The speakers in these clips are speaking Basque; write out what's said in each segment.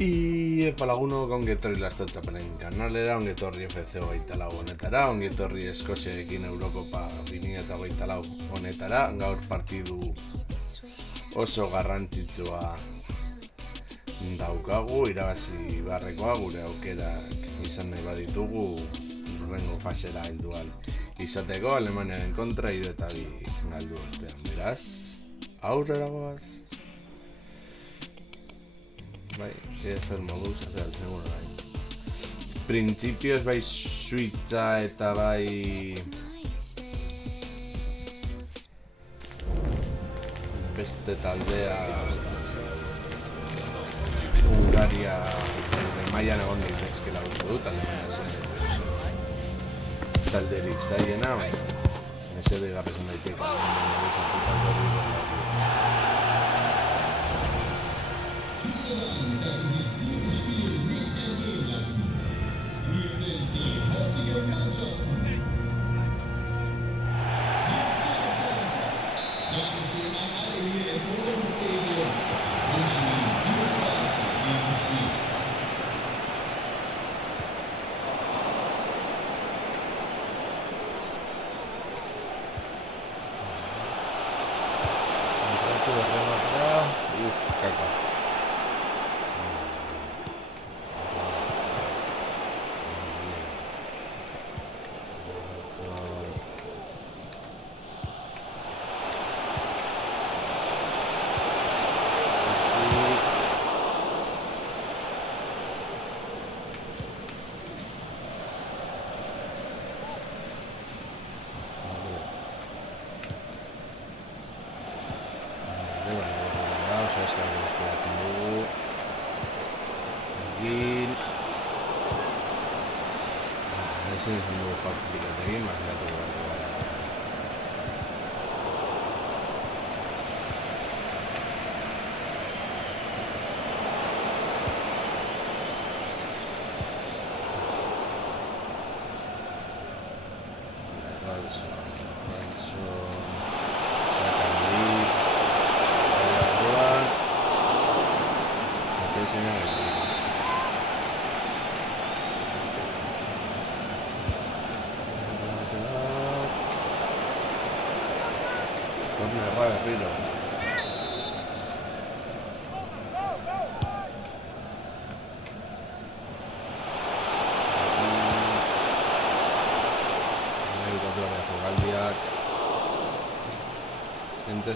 Epa lagunok, ongi etorri Lastotxapelen kanalera, ongi etorri FC 24 honetara, ongi etorri Eskoziarekin Eurokopa 2024 honetara. Gaur partidu oso garrantzitsua daukagu, irabazi beharrekoa, gure aukerak izan nahi baditugu hurrengo fasera heldu ahal izateko. Alemaniaren kontra 3-2 galdu ostean, beraz, aurrera goaz. Bai, ezer moduz, azaltzen gure bai. Printzipioz bai Suitza eta bai beste taldea Hungaria mailan egon daitezkeela uste dut, Alemania talderik zaiena, mesede garrezen daiteke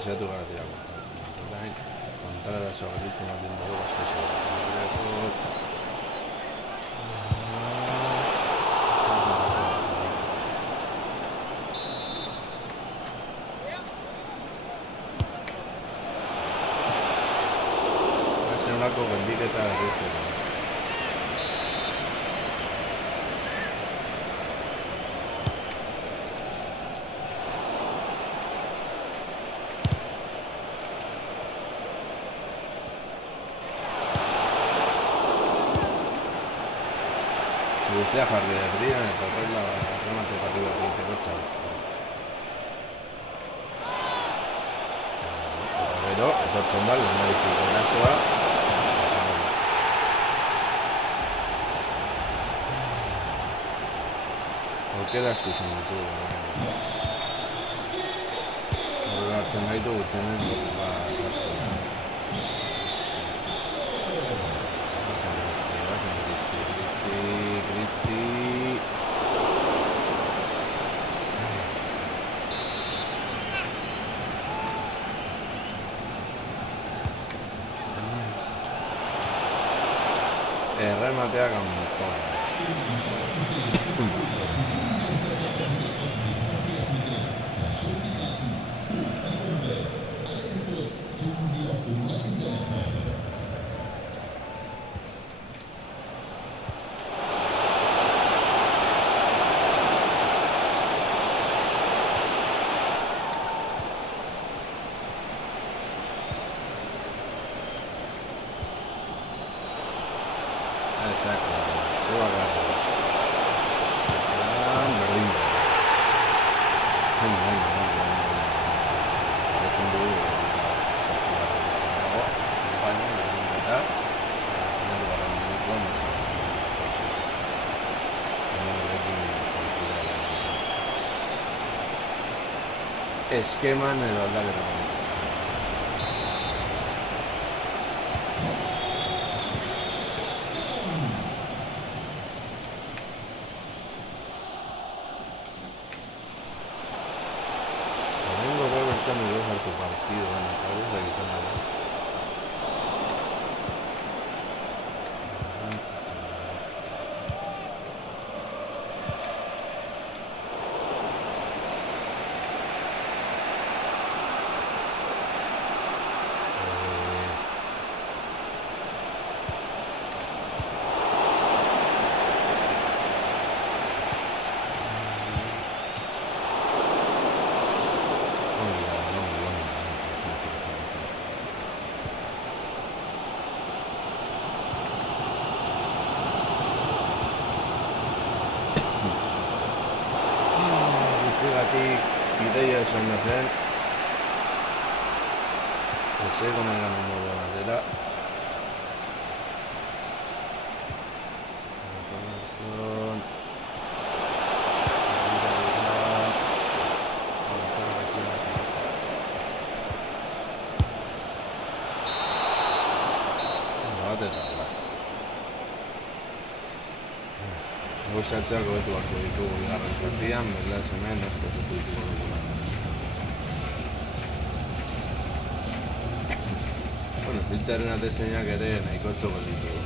Zehatu gara tirako. Kontara da zoa gelitzen aldien dugu bazkaizio. Hazen horako gendiketa erretzen. Guztia jarri erdian eta horrela remate partidu bat egiteko txau. Gero, etortzen da, lehendaritzik erazoa. Aukera asko izan ditu. Horrela hartzen gaitu gutzen hartzen. Erremateak amontoa. Exacto. Se va a agarrar. Berlín. eskeman edo aldaketa bat. Horrengo Robertson edo hartu partidu gana, eta ez da egiten dago. Ideia esan da zen Joseko megan modu batera Gozatzak hobetu hartu ditugu bigarren zatian, berlaz hemen asko zutu ditugu dugula. Bueno, fitxaren atezeinak ere nahiko txoko ditugu.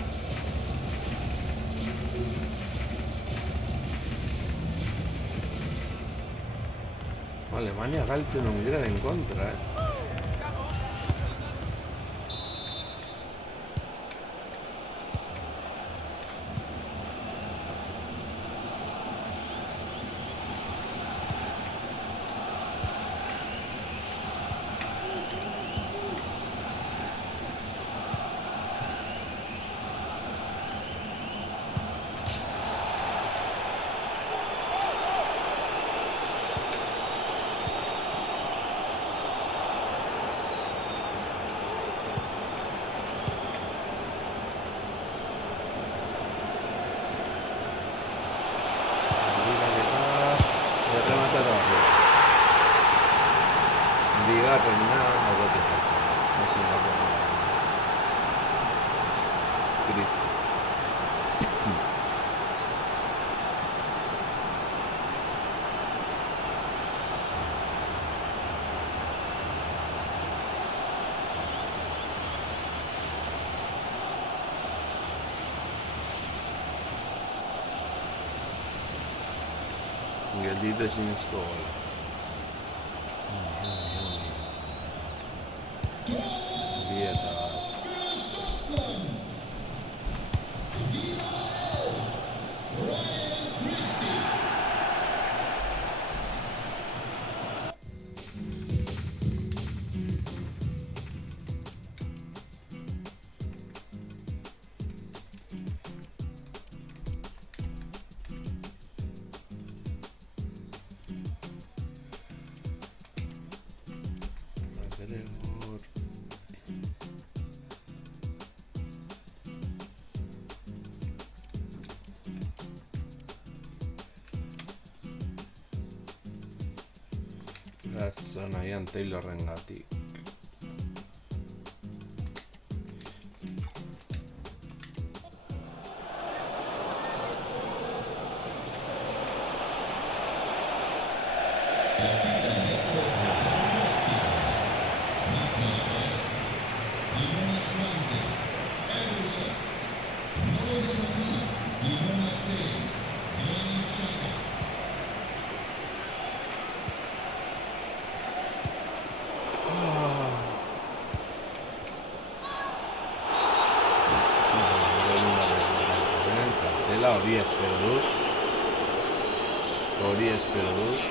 Alemania galtzen Hungariaren kontra, bigarrena agotik hartzen. Ezin dago Cristo. Gelditu ezinezko gola. Dieta. Gazzo nahian Taylorren gatik. Hori espero dut.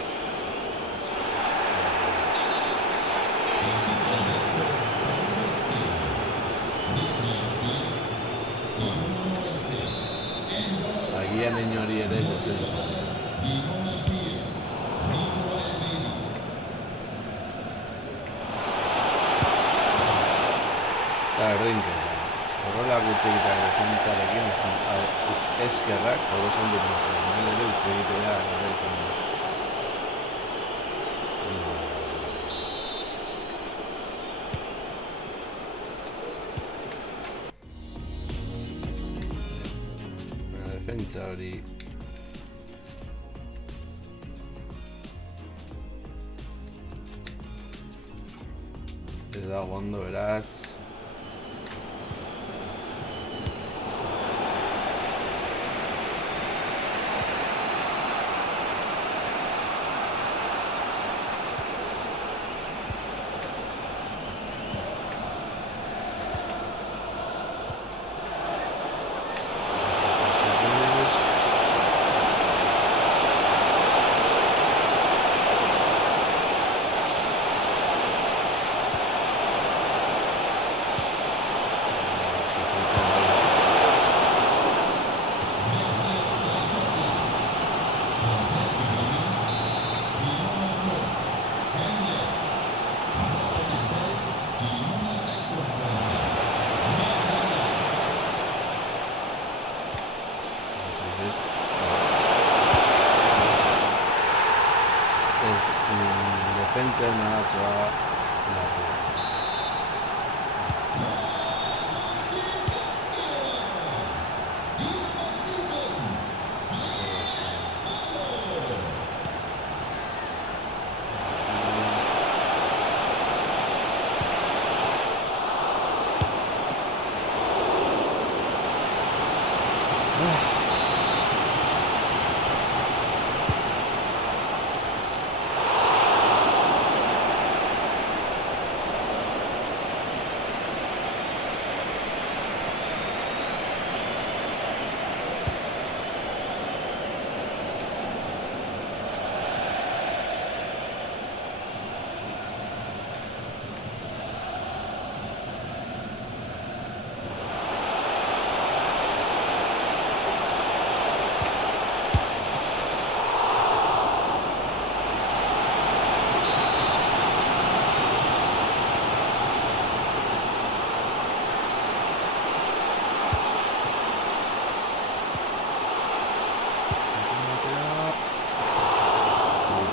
Agian inori ere jozen. Eta errinke. Horrela gutxe egitea defentzarekin eskerrak, hori esan dut nazio, nire ere gutxe egitea gara izan dut. defentsa hori ez dago ondo, beraz defentsen arazoa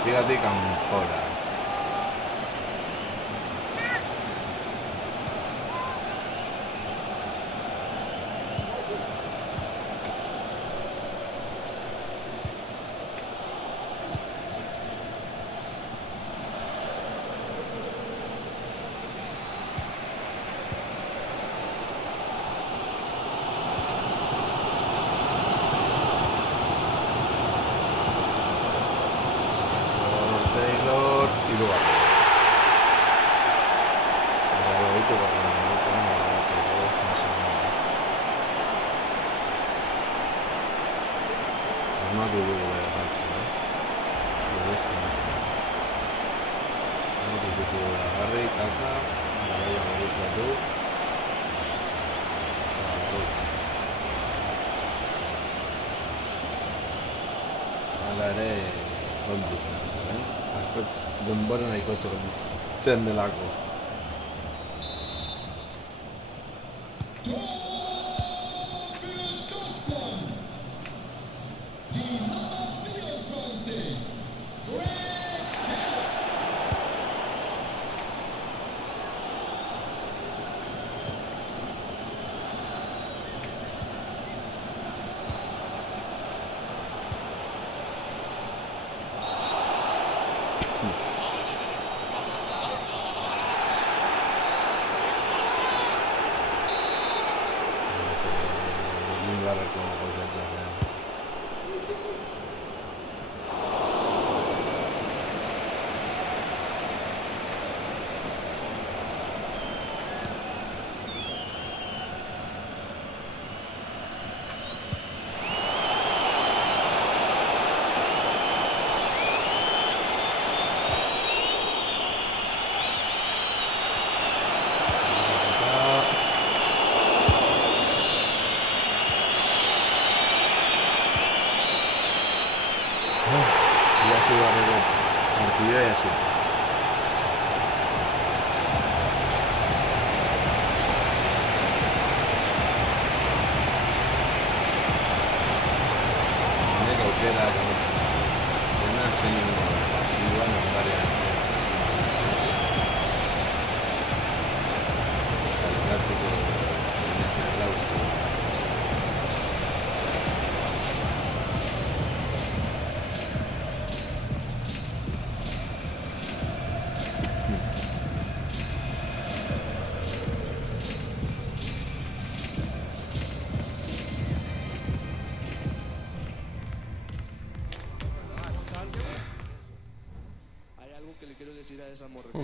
Ligatik kanpora. Denbora nahiko txokotzen delako.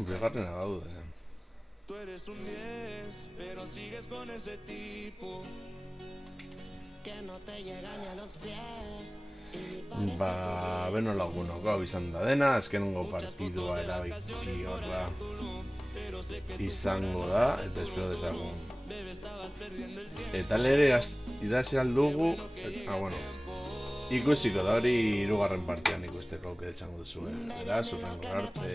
Bigarrena gaude. Ba, beno lagunok, hau izan da dena, azkenengo partidua erabiki horra izango da, eta espero dezagun. Eta lere idazte aldugu, ikusiko da hori 3. partian ikusteko aukera izango duzu. Beraz, urrengo arte,